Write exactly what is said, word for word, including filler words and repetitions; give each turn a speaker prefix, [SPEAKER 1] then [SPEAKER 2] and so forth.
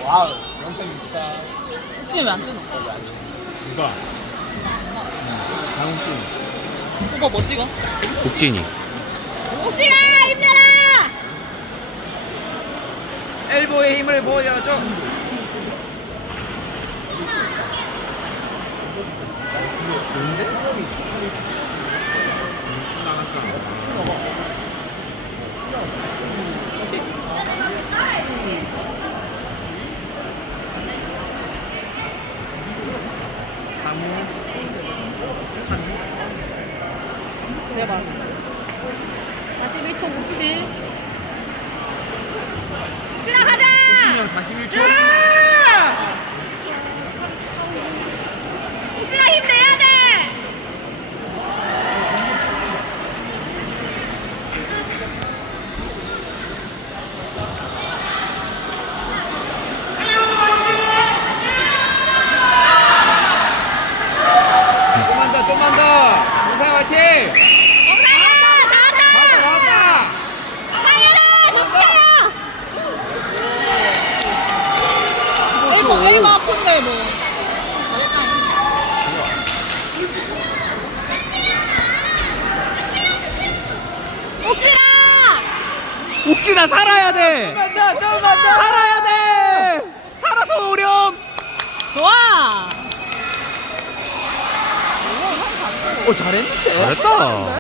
[SPEAKER 1] 와우, 영 점 육사.
[SPEAKER 2] 옥진이 왜 안 뜨노?
[SPEAKER 1] 누가? 장욱진.
[SPEAKER 2] 오빠 뭐 찍어?
[SPEAKER 3] 옥진이.
[SPEAKER 2] 옥진아 힘내라!
[SPEAKER 1] 엘보의 힘을 보여줘.
[SPEAKER 2] 대박. 사십일 초 구칠. 옥진아 가자!
[SPEAKER 1] 옥진이 사십일 초.
[SPEAKER 2] 옥진아 힘내야 돼!
[SPEAKER 1] 좀만 더, 좀만 더. 정상 화이팅! 나왔다, 나왔다! 십오 초.
[SPEAKER 2] 엘보, 엘보 아픈데 뭐. 옥진아!
[SPEAKER 3] 옥진아 살아야 돼.
[SPEAKER 1] 좀만 더, 좀만 더!
[SPEAKER 3] 살아야 돼. 살아서 오렴.
[SPEAKER 2] 좋아!
[SPEAKER 3] 어 잘했는데. 잘했다.